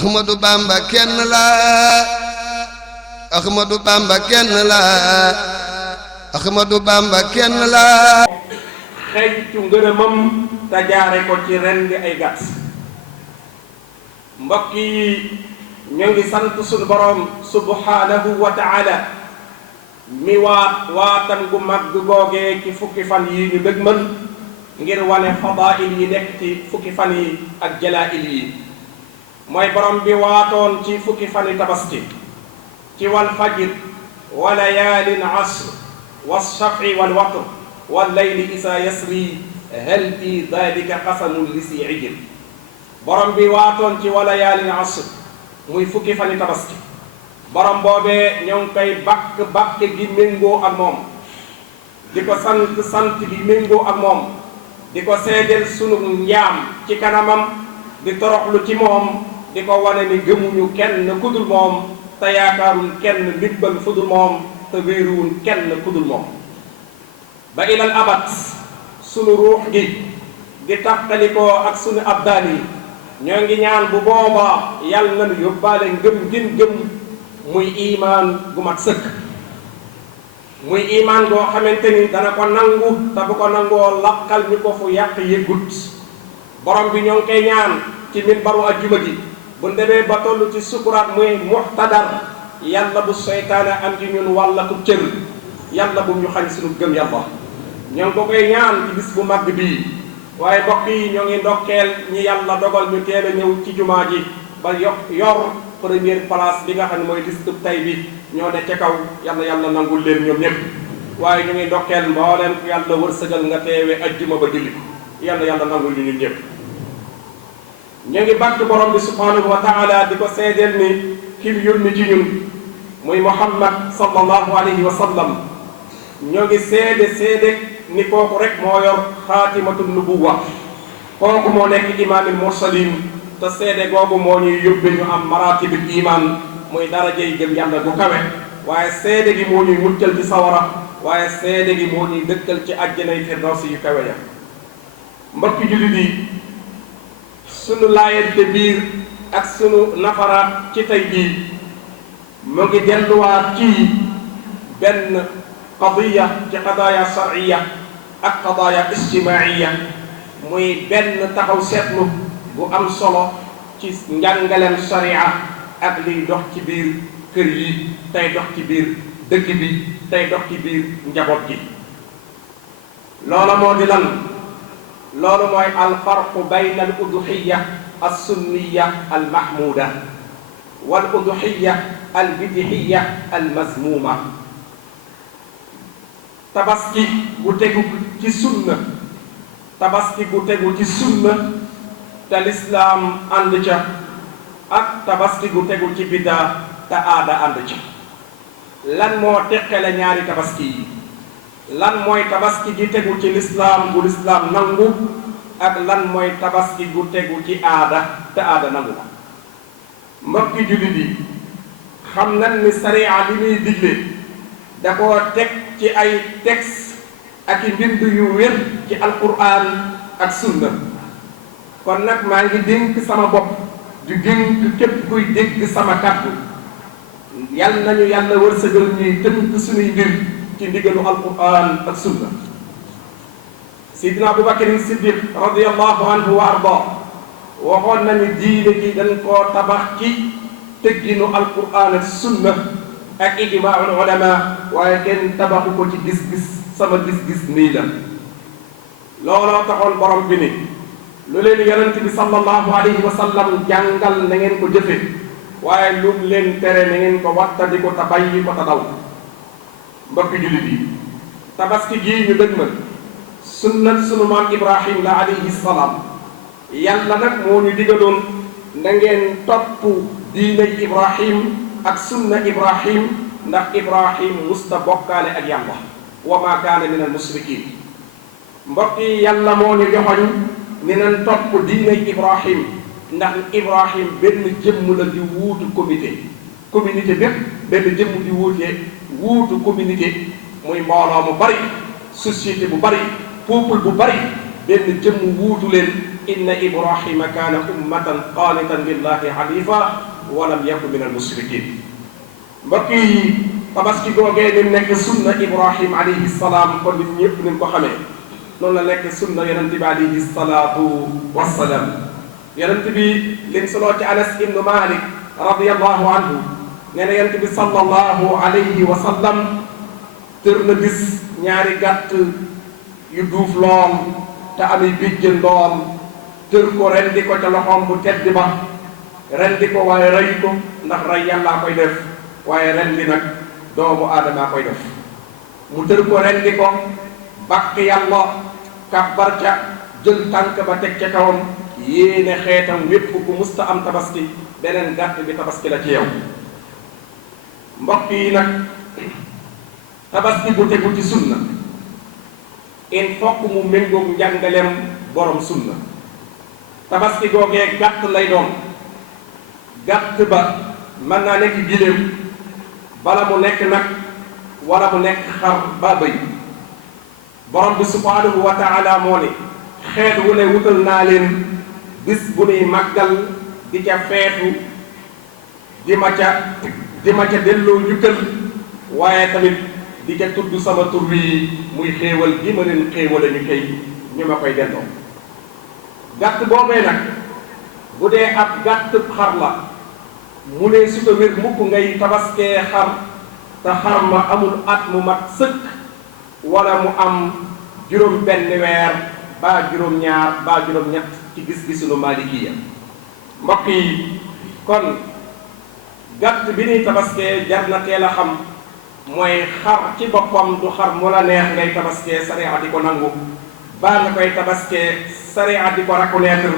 Ahmadu Bamba kenn la Ahmadu Bamba kenn la Ahmadu Bamba kenn la xeeñtu ngërëmam te jaare ko ci rendi ay gàtt. mbokk yi ñu ngi sant sunu borom subhanahu wa taala mi waatan gu mag googee ci fukki fan yi ñu dëgmal ngir wane fadail yi nekk ci fukki fan yi ak jalail yi. mooy borom bi waatoon ci fukki fan yi tabaski ci wal fajr wa layaalin asr washafi wal watr wal layli isa yasri hal fi dalika qasamun li si ijr. borom bi waatoon ci wa layaalin asr muy fukki fan yi tabaski. borom boobee ñoo ngi koy bakk gi méngoo ak moom, di ko sant gi méngoo ak moom, di ko seedeel sunu njaam ci kanamam, di toroxlu ci moom, di ko wane ni gëmuñu kenn kudul moom te yaakaarul kenn ndimbal fudul moom te wéeruwul kenn kudul moom. ba ilal abat sunu ruux gi di tàqalikoo ak sunu abdaan yi ñoo ngi ñaan bu boobaa yàlla na yóbbaale ngëm gin gëm muy imaan gu mat sëkk, muy imaan goo xamante ni dana ko nangu te bu ko nangoo laqal ñu ko fu yàq yëggut. borom bi ñoo ngi koy ñaan ci minbaru ajjuma gi bu demee ba toll ci sukuraat muy muxtadar yàlla bu seytaane am ci ñun wàlla ku cër, yàlla bu ñu xañ sunu gëm yàlla. ñoo ngi ko koy ñaan ci bis bu mag bii. waaye mbokk yi ñoo ngi ndokkeel ñi yàlla dogal ñu teel a ñëw ci jumaa ji ba yor première place bi nga xam ne mooy liste tay bi ñoo ne ca kaw, yàlla nangul leen ñoom ñëpp. waaye ñu ngi ndokkeel mbooleem ku yàlla wërsëgal nga teewe ajjuma ba julli ko, yàlla nangul ñu ñun ñëpp. ñu ngi bàkk borom bi subhanahu wa taala di ko seedeel ni kii yónni ci ñun muy Muhammad sallallahu alayhi wa sallam. ñoo ngi seede ni kooku rek moo yor xaatimatul nubuwa, kooku moo nekk imaamil mursalin te seede googu moo ñuy yóbbe ñu am maratibul iman muy daraja yi gëm yàlla gu kawe. waaye seede gi moo ñuy muccal ci sawara, waaye seede gi moo ñuy dëkkal ci àjjanay firdawsi yu kawe ya. mbokki jullit yi, sunu laayante biir ak sunu nafaraat ci tey bii mu ngi delluwaat ci benn qadiya ci qadaaya shar'iyya ak qadaaya ijtimaa'iya, muy benn taxaw seetlu bu am solo ci njàngaleem sharia ak liy dox ci biir kër yi, tey dox ci biir dëkk bi, tey dox ci biir njaboot gi. loola moo di lan? loolu mooy alfarqu bayna al uduxiya alsunniya almahmuda wal uduxiya albidixiya almazmuma. tabaski gu tegu ci sunna, tabaski gu tegu ci sunna te lislaam ànd ca, ak tabaski gu tegu ci biddaa te aada ànd ca. lan moo teqale ñaari tabaski yi? lan mooy tabaski gi tegu ci lislaam bu lislaam nangu, ak lan mooy tabaski gu tegu ci aada te aada nangu ko? mbokki jullit yi, xam nañ ni sariya li muy digle da koo teg ci ay texte ak i mbind yu wér ci alquran ak sunna. kon nag maa ngi dénk sama bopp di dénk képp kuy dégg sama kàddu, yal nañu yàlla wërsëgal ñuy tënk suñuy mbir ci ndigalu alquran ak sunna. sidina Abubakar Siddiq radiyallahu anhu wa arda waxoon nañu diine ji dañ koo tabax ci tëgginu alquran ak sunna ak ijmaul ulama, waaye kenn tabaxu ko ci gis-gis, sama gis-gis nii la. looloo taxoon borom bi ni lu leen yonent bi sallallahu alayhi wa sallam jàngal na ngeen ko jëfe, waaye lu leen tere na ngeen ko wattandi ko te bàyyi ko te daw. mbokki jullit yi, tabaski gii ñu dëgmal sunnat sunu maam Ibrahim la alayhi salaam. yàlla nag moo ñu digaloon na ngeen topp diinay Ibrahim ak sunna Ibrahim, ndax Ibrahim musta bokkaale ak yàlla, wa ma kaana min al musrikin. mbokk yi, yàlla moo ñu joxoñ ni nan topp diinay Ibrahim, ndax Ibrahim benn jëmm la di wuutu communauté bépp, benn jëmm di wuutu communauté, muy mbooloo mu bari, société bu bari, peuple bu bari, benn jëmm wuutu leen. inna ibrahima kaana ummatan qaanitan lillahi hanifa wa lam yakun min al mushrikin. mbokk yi tabaski googee ni nekk sunna ibrahim alayhi salaam kon nit ñëpp ni ko xamee noonu la nekk sunna yonente bi alayhi salaatu wassalaam. yonente bi liñ soloo ci anas ibnu malik radiyallahu anhu nee na yonente bi sallallahu alayhi wa sallam tër na bis ñaari gàtt yu duuf lool te ami bijjën lool tër ko rendi ko ca loxoom bu tedd ba rendi ko waaye rey ko ndax rey yàllaa koy def waaye rendi nag doomu aadamaa koy def mu tër ko rendi ko bàkk yàlla kàbbar ca jël tànk ba teg ca kawam yéene xeetam wépp ku musta am tabaski beneen gàtt bi tabaski la ci yow. mbokk yi nag tabaski bu tegu ci sunna il faut mu méngoog njàngaleem borom sunna. tabaski googee gàtt lay doon gàtt ba mën naa nekk giléem bala mu nekk nag wala mu nekk xar ba bëy. borom bi subhanahu wa taala moo ne xeet wu ne wutal naa leen bis bu nuy màggal di ca feetu di ma ca delloo njukkal waaye tamit di ca tudd sama tur wi muy xéewal gi ma leen xéewale ñu ma koy delloo. gàtt boobee nag bu dee ab gàtt xar la mu ne su ko wér mukk ngay tabaskee xar te xar ma amul at mu mat sëkk wala mu am juróom benn weer ba juróom ñaar ba juróom ñett ci gis-gisunu malikiya. mbokk yi kon gàtt bi ñuy tabaskee jar na teel a xam mooy xar ci boppam du xar mu la neex ngay tabaskee sariya di ko nangu baa nga koy tabaskee sariya di ko reconnaître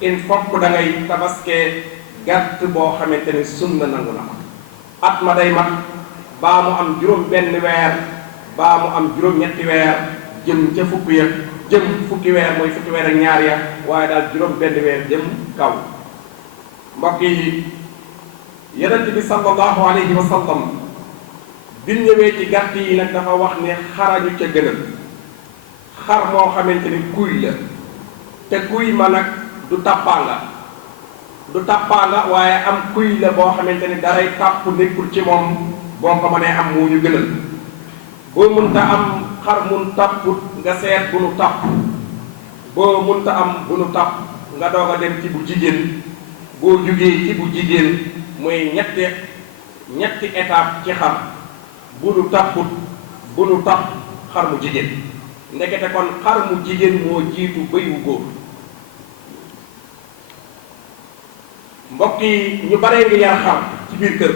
il faut da ngay tabaskee gàtt boo xamante ne sunna nangu na ko at ma day mat baa mu am juróom benn weer baa mu am juróom ñetti weer jëm ca fukki ya jëm fukki weer mooy fukki weer ak ñaar ya waaye daal juróom benn weer jëm kaw. mbokk yi yonent bi sallallahu alayhi wa sallam bi ñëwee ci gàtt yi nag dafa wax ne xarañu ca gënal xar moo xamante ni kuy la te kuy ma nag du tàppaanga waaye am kuy la boo xamante ni daray tàpp nekkul ci moom boo ko mënee am moo ñu gënal. boo munta am xar mun tàpput nga seet bu nu tàpp boo munta am bu nu tàpp nga doog a dem ci bu jigéen boo jugee ci bu jigéen mooy ñetti étape ci xar bu nu tàpput bu nu tàpp xar mu jigéen. ndekete kon xar mu jigéen moo jiitu bëy wu góor. mbokk yi ñu baree ngi yar xar ci biir kër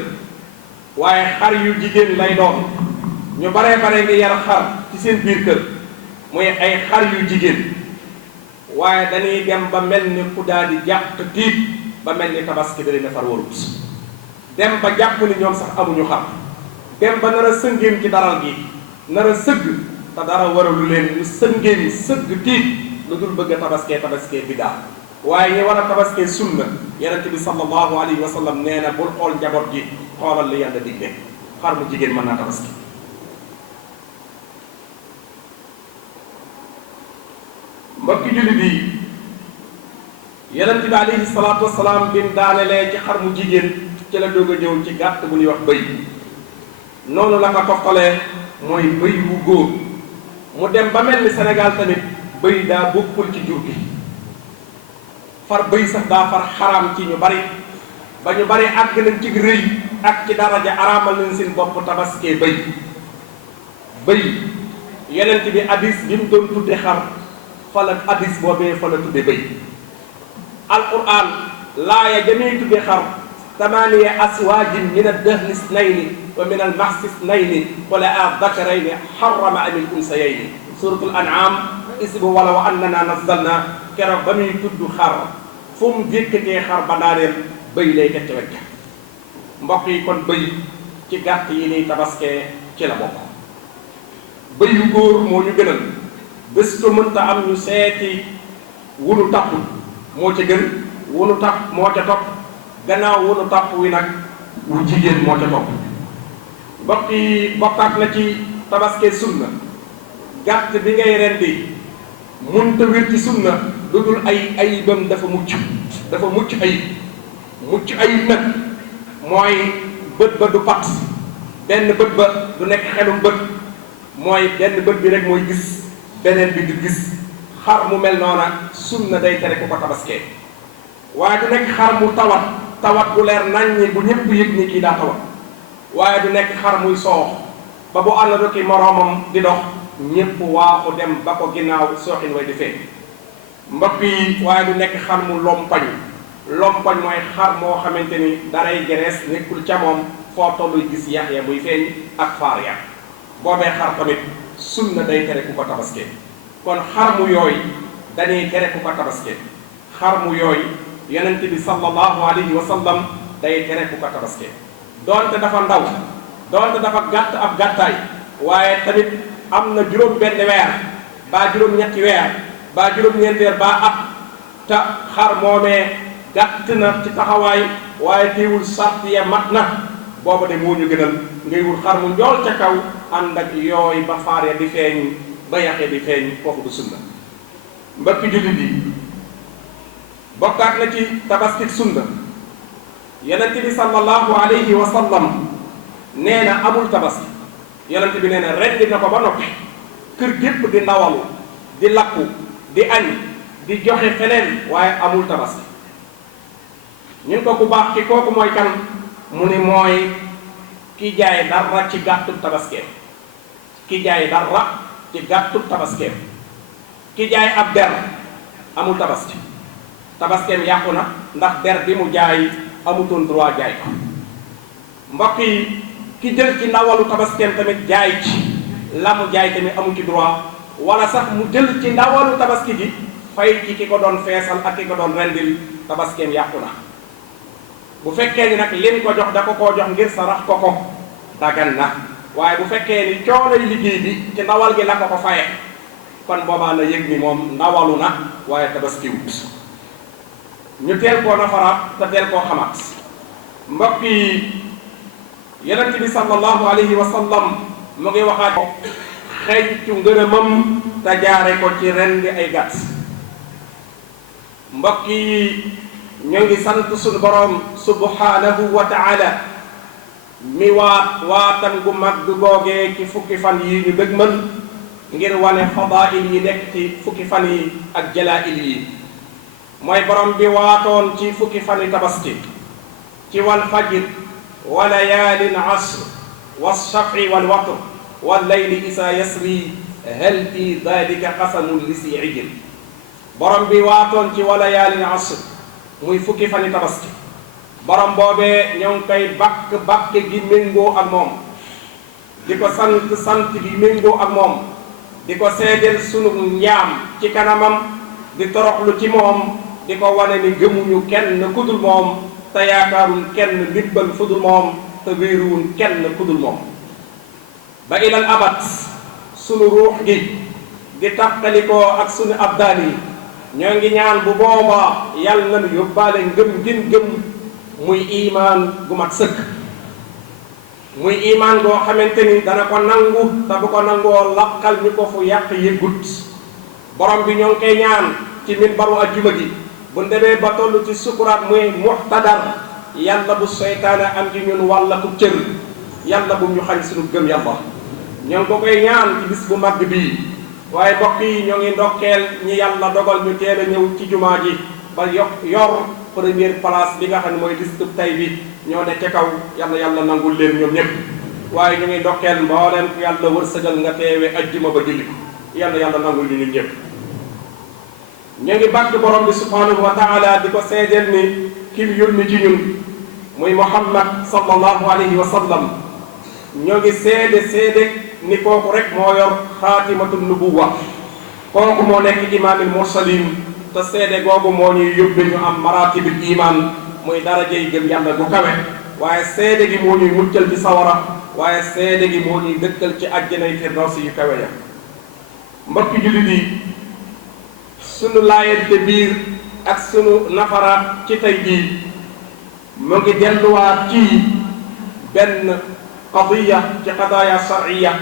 waaye xar yu jigéen lay doon. ñu baree ngi yar xar ci seen biir kër muy ay xar yu jigéen waaye dañuy dem ba mel ni ku daal di jàpp tiit ba mel ni tabaski da leen far warut dem ba jàpp ni ñoom sax amuñu xar dem ba nar a sëngéem ci daral gi nar a sëgg te dara waralu leen ñu sëngéem sëgg tiit lu dul bëgg a tabaskee bidaa. waaye ñi war a tabaskee sunna yonent bi sallallahu alayhi wa sallam nee na bul xool njaboot gi xoolal li yàlla digle xar mu jigéen mën naa tabaski. mbokki jullit yi yonent bi alayhi salaatu wasalaam bi mu daanelee ci xar mu jigéen ci la doog a ñëw ci gàtt bu ñuy wax bëy noonu la ko toftalee mooy bëy bu góor mu dem ba mel ni Sénégal tamit bëy daa bokkul ci jur gi far bëy sax daa far xaraam ci ñu bari ba ñu bari àgg nañ ci rëy ak ci daraja araamal nañ seen bopp tabaskee bëy yonent bi hadis bi mu doon tudde xar fa la hadis boobee fa la tudde bëy. alquran laaya jamee tudde xar tamaaniya aswaajin min ad-dahni isnayni wa min al-mahsi isnayni qul a-dhakarayni harrama am al-unsayayni suratul an'am isbu wala wa annana nazzalna keroog ba muy tudd xar fu mu dékkatee xar ba daaneel bëy lay teg ci wet mbokk yi kon bëy ci gàtt yi niy tabaskee ci la bokk. bëy yu góor moo ñu gënal bés ko mënta am ñu seeti wunu tapp moo ca gën wunu tapp moo ca topp gannaaw wunu tapp wi nag wu jigéen moo ca topp. mbokk yi bokkaat na ci tabaskee sunna gàtt bi ngay rendi munta wér ci sunna lu dul ay ayibam dafa mucc ayib nag mooy bët ba du pat benn bët ba du nekk xelum bët mooy benn bët bi rek mooy gis beneen bi du gis. xar mu mel noona sunna day tere ku ko tabaskee waaye du nekk xar mu tawat bu leer naññi bu ñëpp yëg ni kii daa tawat waaye du nekk xar muy soox ba bu ànd doki moroomam di dox ñëpp waaxu dem ba ko ginnaaw sooxin way di feeñ mbokk yi waaye du nekk xar mu lompañ mooy xar moo xamante ni daray gerees nekkul ca moom foo tolluy gis yax ya muy feeñ ak faar ya boobee xar tamit sunna day tere ku ko tabaskee kon xar mu yooyu dañuy tere ku ko tabaskee xar mu yooyu yonent bi sallallahu alayhi wa sallam day tere ku ko tabaskee doonte dafa ndaw doonte dafa gàtt ab gàttaay waaye tamit am na juróom-benn weer baa juróom-ñetti weer baa juróom-ñeenti weer baa at te xar moomee gàtt na ci taxawaay waaye teewul sart ya mat na booba de moo ñu gënal ngay wut xar mu njool ca kaw ànd ak yooyu ba faar ya di feeñ ba yaxee di feeñ foofu du sunna mbokki jullit yi bokkaat na ci tabaski sunna yonent bi sallallahu alayhi wa sallam nee na amul tabaski yonent bi nee na rendi na ko ba noppi kër gépp di ndawalu di lakku di añ di joxe feneen waaye amul tabaski ñun ko ku baax ki kooku mooy kan mu ni mooy ki jaay dara ci gàttub tabaskeem ki jaay dara ci gàttub tabaskeem ki jaay ab der amul tabaski tabaskeem yàqu na ndax der bi mu jaay amutoon droit jaay ko mbokk yi ki jël ci ndawalu tabaskeem tamit jaay ci la mu jaay tamit amu ci droit wala sax mu jël ci ndawalu tabaski gi fay ci ki ko doon feesal ak ki ko doon rendil tabaskeem yàqu na bu fekkee ni nag lim ko jox da ko koo jox ngir sarax ko ko dagan na waaye bu fekkee ni coonoy liggéey bi ci ndawal gi la ko ko faye kon boobaa na yëg ni moom ndawalu na waaye tabaskiwut ñu teel koo nafaraat te teel koo xamaat mbokk yi yonent bi sallallahu alayhi wa sallam mu ngi waxaat ko xeeñtu ngërëmam te jaare ko ci rendi ay gàtt mbokk yi ñu ngi sant suñu borom subhanahu wa taala mi waatam gu mag googee ci fukki fan yi ñu dëgmal ngir wane fadail yi nekk ci fukki fan yi ak jalail yi mooy borom bi waatoon ci fukki fan yi tabaski ci wal fajr wa layaalin asr wa shafi wal watr wal layli isa yasri hal fi dalika qasamun li si ijil borom bi waatoon ci wa layaalin asr muy fukki fan yi tabaski borom boobee ñoo ngi koy bakk gi méngoo ak moom di ko sant gi méngoo ak moom di ko seedeel sunu njaam ci kanamam di toroxlu ci moom di ko wane ni gëmuñu kenn kudul moom te yaakaarul kenn ndimbal fudul moom te wéeruwul kenn kudul moom ba ilal abat sunu ruux gi di tàqalikoo ak sunu abdaan yi ñoo ngi ñaan bu boobaa yàlla nañu yóbbaale ngëm gin gëm muy imaan gu mat sëkk muy imaan goo xamante ni dana ko nangu te bu ko nangoo laqal ñu ko fu yàq yëggut borom bi ñoo ngi koy ñaan ci minbaru ajjuma gi bu demee ba toll ci sukuraat muy muxtadar yàlla bu seytaane am ci ñun wàlla ku cër yàlla bu ñu xañ suñu gëm yàlla ñoo ngi ko koy ñaan ci bis bu mag bii waaye mbokk yi ñoo ngi ndokkeel ñi yàlla dogal ñu teel a ñëw ci jumaa ji ba yor première place bi nga xam ne mooy liste tay bi ñoo ne ca kaw yàlla nangul leen ñoom ñëpp waaye ñu ngi ndokkeel mbooleem ku yàlla wërsëgal nga teewe ajjuma ba julli ko yàlla nangul ñu ñun ñëpp ñu ngi bàkk borom bi subhanahu wa taala di ko seedeel ni kim yónni ci ñun muy muhammad sallallahu alayhi wa sallam ñoo ngi seede ni kooku rek moo yor xaatimatu nubuwa kooku moo nekk imaamil mursalin te seede googu moo ñuy yóbbe ñu am maratibil iman muy darajey gëm yàlla gu kawe waaye seede gi moo ñuy muccal ci sawara waaye seede gi moo ñuy dëkkal ci àjjanay firdawsi yu kawe ya mbokki jullit yi sunu laayante biir ak sunu nafaraat ci tey jii mu ngi delluwaat ci benn qadiya ci qadaaya shar'iyya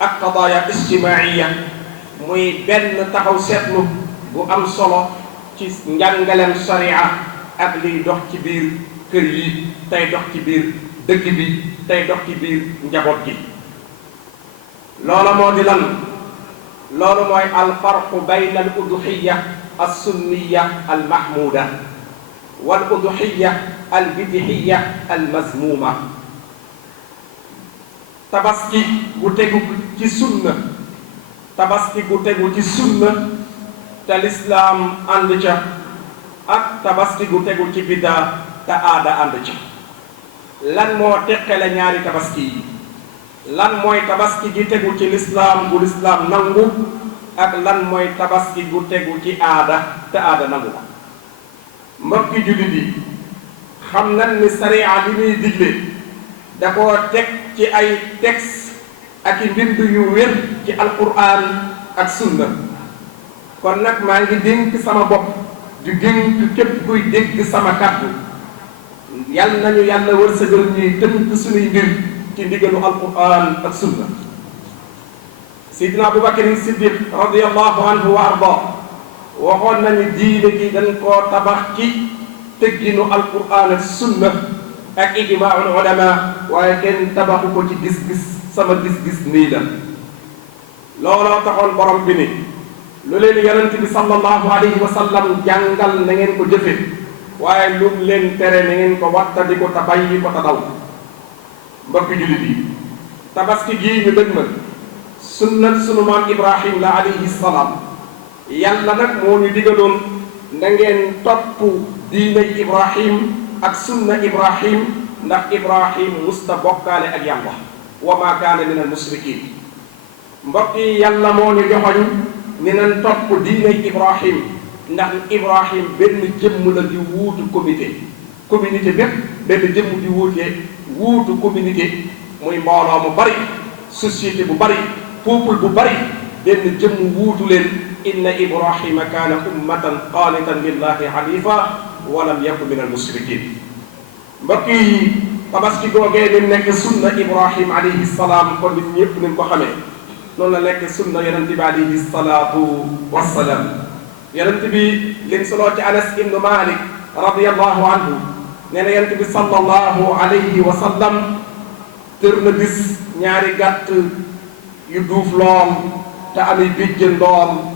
ak qadaaya ijtimaiya muy benn taxaw seetlu bu am solo ci njàngalem sharia ak liy dox ci biir kër yi tey dox ci biir dëkk bi tey dox ci biir njaboot gi. loola moo di lan? loolu mooy alfarqu bayna al uduxiya alsunniya almahmuda wal uduxiya albidixiya almazmuma. tabaski gu tegu ci sunna, tabaski gu tegu ci sunna te lislaam ànd ca, ak tabaski gu tegu ci biddaa te aada ànd ca. lan moo teqale ñaari tabaski yi? lan mooy tabaski gi tegu ci lislaam gu lislaam nangu, ak lan mooy tabaski gu tegu ci aada te aada nangu ko? mbokki jullit yi, xam nañ ni sariya li muy digle da koo teg ci ay texte ak i mbind yu wér ci alquran ak sunna. kon nag maa ngi dénk sama bopp di dénk képp kuy dégg sama kàddu, yal nañu yàlla wërsëgal ñuy tënk suñuy mbir ci ndigalu alquran ak sunna. Sidina Abubakar Siddiq radiyallahu anhu wa arda waxoon nañu diine gi dañ koo tabax ci tëgginu alquran ak sunna ak ijmaul ulama, waaye kenn tabaxu ko ci gis-gis. sama gis-gis nii la. looloo taxoon borom bi ni lu leen yonent bi sallallahu alayhi wa sallam jàngal na ngeen ko jëfe, waaye lu leen tere na ngeen ko wattandi ko te bàyyi ko te daw. mbokki jullit yi, tabaski gii ñu dëgmal sunnat sunu maam Ibrahim la alayhi salaam. yàlla nag moo ñu digaloon na ngeen topp diinay Ibrahim ak sunna Ibrahim, ndax Ibrahim musta bokkaale ak yàlla, wa maa kaana min al musrikin. mbokk yi, yàlla moo ñu joxoñ ni nan topp diinay Ibrahim, ndax Ibrahim benn jëmm la di wuutu communauté bépp benn jëmm di wuutu communauté, muy mbooloo mu bari, société bu bari, peuple bu bari, benn jëmm wuutu leen. inna Ibrahima kaana ummatan qaanitan lillahi hanifa wa lam yakun min al musrikin. mbokk yi, tabaski googee ni nekk sunna Ibrahim alayhi salaam, kon nit ñëpp ni ko xamee noonu la nekk sunna yonent bi alayhi salaatu wassalaam. yonent bi liñ soloo ci Anas ibnu Malik radiyallahu anhu nee na yonent bi sallallahu alayhi wa sallam tër na bis ñaari gàtt yu duuf lool te ami bijjën doom,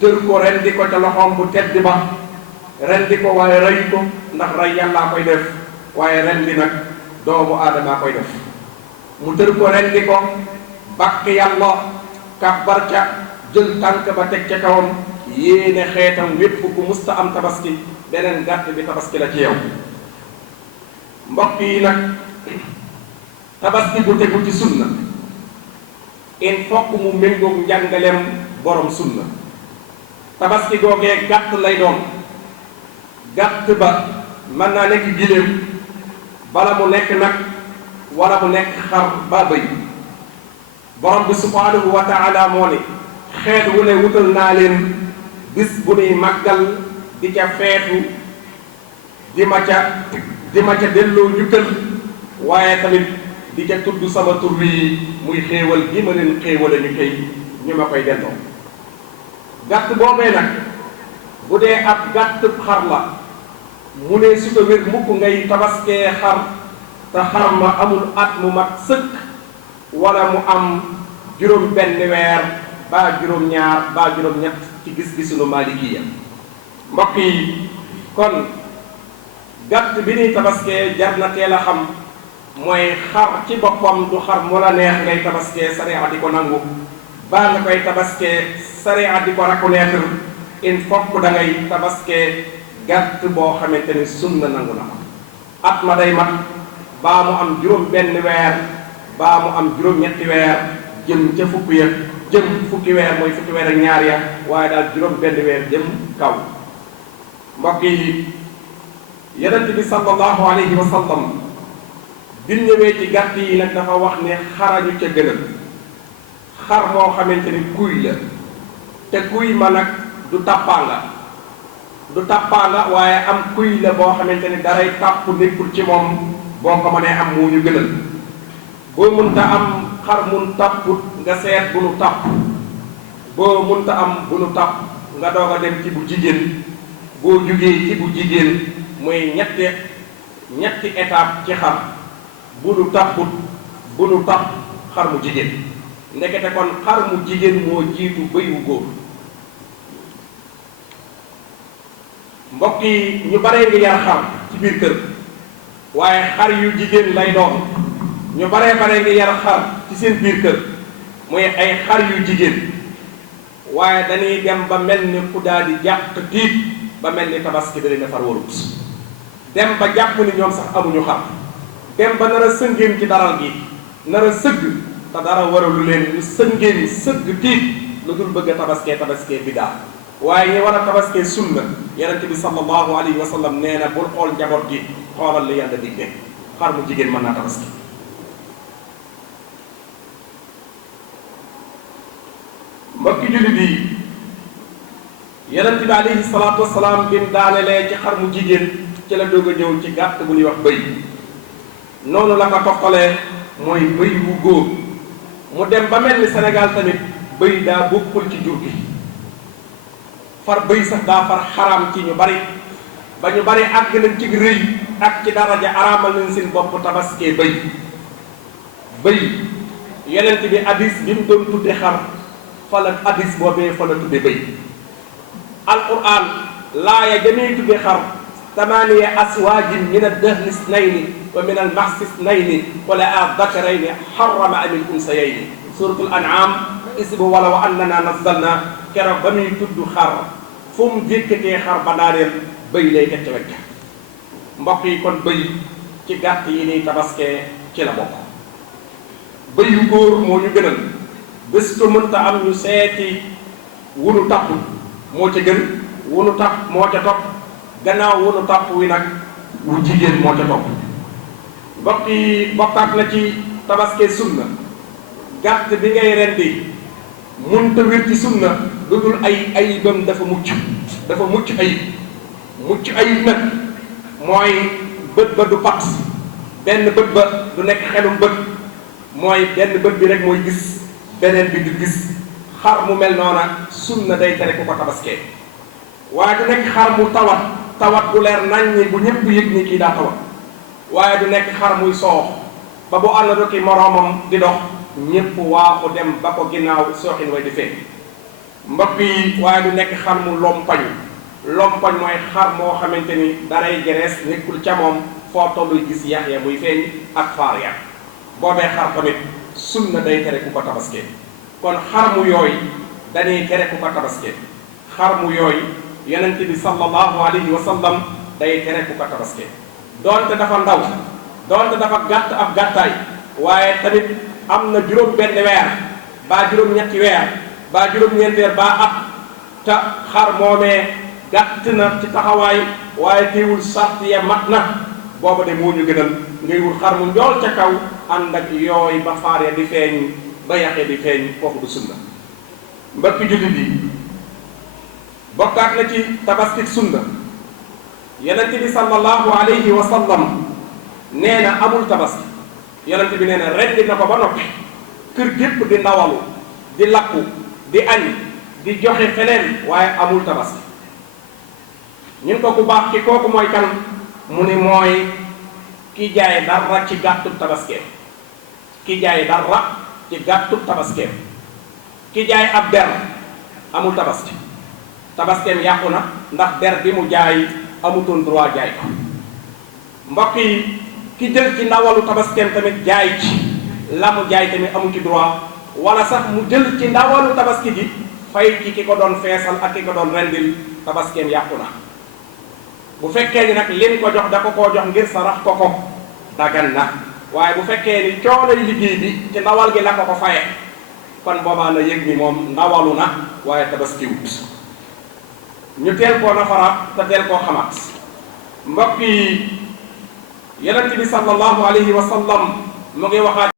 tër ko rendi ko ca loxoom bu tedd ba, rendi ko waaye rey ko ndax rey yàllaa koy def, waaye rendi nag doomu aadamaa koy def. mu tër ko rendi ko, bakk yàlla, kàbbar ca, jël tànk ba teg ca kawam, yéene xeetam wépp ku musta am tabaski beneen gàtt bi tabaski la ci yow. mbokk yi nag, tabaski bu tegu ci sunna il faut mu méngoog njàngaleem borom sunna. tabaski googee gàtt lay doon, gàtt ba mën naa nekk giléem, bala mu nekk nag wala mu nekk xar ba bëy. borom bi subhanahu wa taala moo ne xeet wu ne wutal naa leen bis bu nuy màggal di ca feetu, di ma ca delloo njukkal, waaye tamit di ca tudd sama tur wi muy xéewal gi ma leen xéewale ñu tey ñu ma koy delloo. gàtt boobee nag bu dee ab gàtt xar la, mu ne su ko wér mukk ngay tabaskee xar te xar ma amul at mu mat sëkk, wala mu am juróom benn weer ba juróom ñaar ba juróom ñett ci gis-gisunu Malikiya. mbokk yi, kon gàtt bi ñuy tabaskee jar na teel a xam, mooy xar ci boppam du xar mu la neex ngay tabaskee, sariya di ko nangu, baa nga koy tabaskee sariya di ko reconnaître. il faut da ngay tabaskee gàtt boo xamante ni sunna nangu na ko. at ma day mat, baa mu am juróom benn weer baa mu am juróom ñetti weer jëm ca fukki ya, jëm fukki weer mooy fukki weer ak ñaar ya, waaye daal juróom benn weer jëm kaw. mbokk yi, yonent bi sallallahu alayhi wa sallam bi ñëwee ci gàtt yi nag dafa wax ne xarañu ca gënal xar moo xamante ni kuy la, te kuy ma nag du tàppaanga waaye am kuy la boo xamante ni daray tàpp nekkul ci moom, boo ko mënee am moo ñu gënal. boo mënta am xar mun tàpput nga seet bu nu tàpp, boo mënta am bu nu tàpp nga doog a dem ci bu jigéen boo jugee ci bu jigéen muy ñetti étape ci xar bu nu tapput bu nu tapp xar mu jigéen ndekete kon xar mu jigéen moo jiitu bëy wu góor. mbokk yi ñu baree ngi yar xar ci biir kër waaye xar yu jigéen lay doon. ñu baree ngi yar xar ci seen biir kër muy ay xar yu jigéen waaye dañuy dem ba mel ni ku daal di jàpp tiit ba mel ni tabaski da leen a far warut dem ba jàpp ni ñoom sax amuñu xar dem ba nar a sëngéem ci daral gi nar a sëgg te dara waralu leen ñu sëngéem sëgg tiit lu dul bëgg a tabaskee bidaa waaye ñi war a tabaskee sunna yonent bi sallallahu alayhi wa sallam nee na bul xool njaboot gi xoolal li yàlla digle xar mu jigéen mën naa tabaski. mbokki jullit yi yonent bi alayhi salaatu wasalaam bi mu daanelee ci xar mu jigéen ci la doog a ñëw ci gàtt bu ñuy wax bëy noonu la ko toftalee mooy bëy bu góor mu dem ba mel ni Sénégal tamit bëy daa bokkul ci jur gi far bëy sax daa far xaraam ci ñu bari ba ñu bari àgg nañ ci rëy ak ci daraja araamal nañ seen bopp tabaskee bëy yonent bi hadis bi mu doon tudde xar fa la hadis boobee fa la tudde bëy alquran laaya jamee tudde xar tamaaniya aswaajin min ad-dahni isnayni wa min al-mahsi isnayni wa la ad-dakarayni harrama am al-unsayayni suratul an'am isbu wala wa annana nazzalna keroog ba muy tudd xar fu mu jékkatee xar ba daaneel bëy lay teg ca wet mbokk yi kon bëy ci gàtt yi nii tabaskee ci la bokk bëy yu góor moo ñu gënal bés ko mënta am ñu seeti wunu tapp moo ca gën wunu tapp moo ca topp gannaaw wunu tapp wi nag wu jigéen moo ca topp mbokk yi bokkaat na ci tabaskee sunna gàtt bi ngay rendi mënta wér ci sunna lu dul ay ayibam dafa mucc ayib nag mooy bët ba du pat benn bët ba du nekk xelum bët mooy benn bët bi rek mooy gis beneen bi du gis xar mu mel noona sunna day tere ku ko tabaskee waaye du nekk xar mu tawat bu leer naññi bu ñëpp yëg ni kii daa tawat waaye du nekk xar muy soox ba bu ànd doki moroomam di dox ñëpp waaxu dem ba ko ginnaaw sooxin way di feeñ mbokk yi waaye du nekk xar mu lompañ mooy xar moo xamante ni daray gerees nekkul ca moom foo tolluy gis yax ya muy feeñ ak faar ya boobee xar tamit sunna day tere ku ko tabaskee kon xar mu yooy dañuy tere ku ko tabaskee xar mu yooy yonent bi sallallahu alayhi wa sallam day tere ku ko tabaskee doonte dafa ndaw doonte dafa gàtt ab gàttaay waaye tamit am na juróom benn weer baa juróom ñetti weer baa juróom ñeenti weer baa at te xar moomee gàtt na ci taxawaay waaye teewul sart ya mat na booba de moo ñu gënal ngay wut xar mu njool ca kaw ànd ak yooy ba faar ya di feeñ ba yaxee di feeñ foofu du sunna mbokki jullit yi bokkaat na ci tabaski sunna yonent bi sallallahu alayhi wa sallam nee na amul tabaski yonent bi nee na rendi na ko ba noppi kër gépp di ndawalu di lakku di añ di joxe feneen waaye amul tabaski ñun ko ku baax ki kooku mooy kan mu ni mooy ki jaay dara ci gàttub tabaskeem ki jaay dara ci gàttub tabaskeem ki jaay ab der amul tabaski tabaskeem yàqu na ndax der bi mu jaay amutoon droit jaay ko mbokk yi ki jël ci ndawalu tabaskeem tamit jaay ci la mu jaay tamit amu ci droit wala sax mu jël ci ndawalu tabaski ji fay ci ki ko doon feesal ak ki ko doon rendil tabaskeem yàqu na bu fekkee ni nag leen ko jox da ko koo jox ngir sarax ko ko dagan na waaye bu fekkee ni coonoy liggéey bi ci ndawal gi la ko ko faye kon boobaa na yëg ni moom ndawalu na waaye tabaskiwut ñu teel koo nafaraat te teel koo xamaat mbokk yi yonent bi sallallahu alayhi wa sallam mu ngi waxaat